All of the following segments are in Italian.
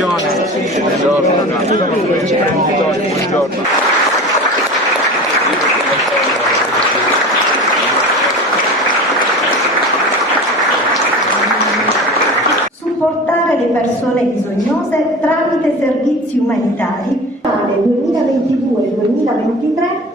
faceva tutto quello che facevano i presidenti. Supportare le persone bisognose tramite servizi umanitari. Nel 2022-2023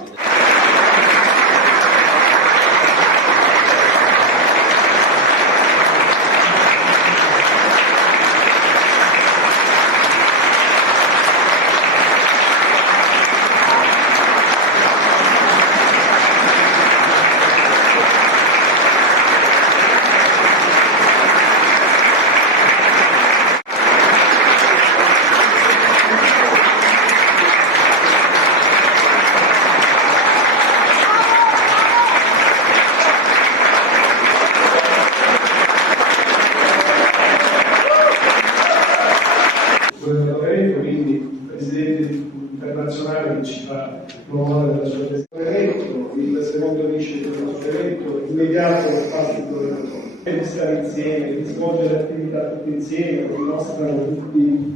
quindi il Presidente internazionale che ci fa l'onore della sua testimonianza, il secondo vice del nostro evento, immediato parte del governatore. Di stare insieme, di svolgere attività tutti insieme, che dimostrano tutti,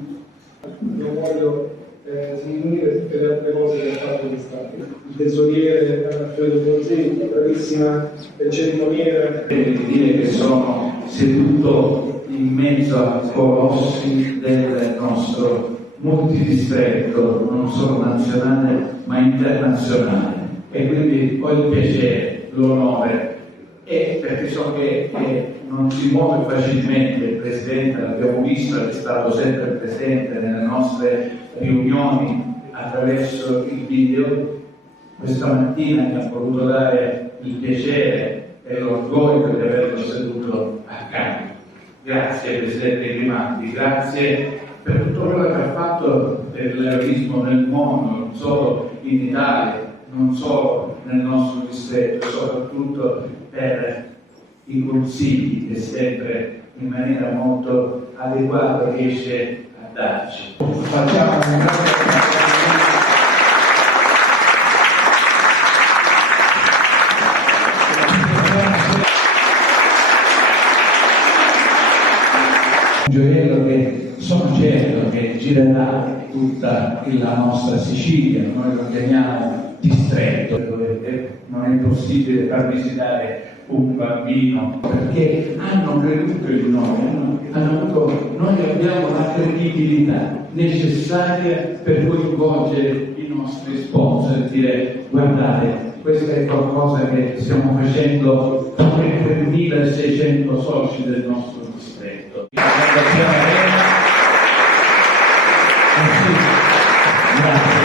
non voglio sminuire tutte le altre cose che ha fatto quest'anno. Il tesoriere Alfredo Bonzetti, bravissima cerimoniera. Di dire che sono seduto in mezzo a colossi del nostro multidistretto, non solo nazionale ma internazionale, e quindi ho il piacere, l'onore, e perché so che non si muove facilmente il Presidente, l'abbiamo visto, è stato sempre presente nelle nostre riunioni attraverso il video. Questa mattina mi ha voluto dare il piacere e l'orgoglio di averlo seduto accanto. Grazie Presidente Grimaldi, grazie per tutto quello che ha fatto per l'eroismo nel mondo, non solo in Italia, non solo nel nostro distretto, soprattutto per i consigli che sempre in maniera molto adeguata riesce a darci. Facciamo un grande gioiello che sono certo che girerà tutta la nostra Sicilia. Noi lo chiamiamo distretto, dove non è possibile far visitare un bambino perché hanno creduto in noi, noi abbiamo la credibilità necessaria per coinvolgere i nostri sponsor e dire: guardate, questo è qualcosa che stiamo facendo per 3.600 soci del nostro distretto. Grazie.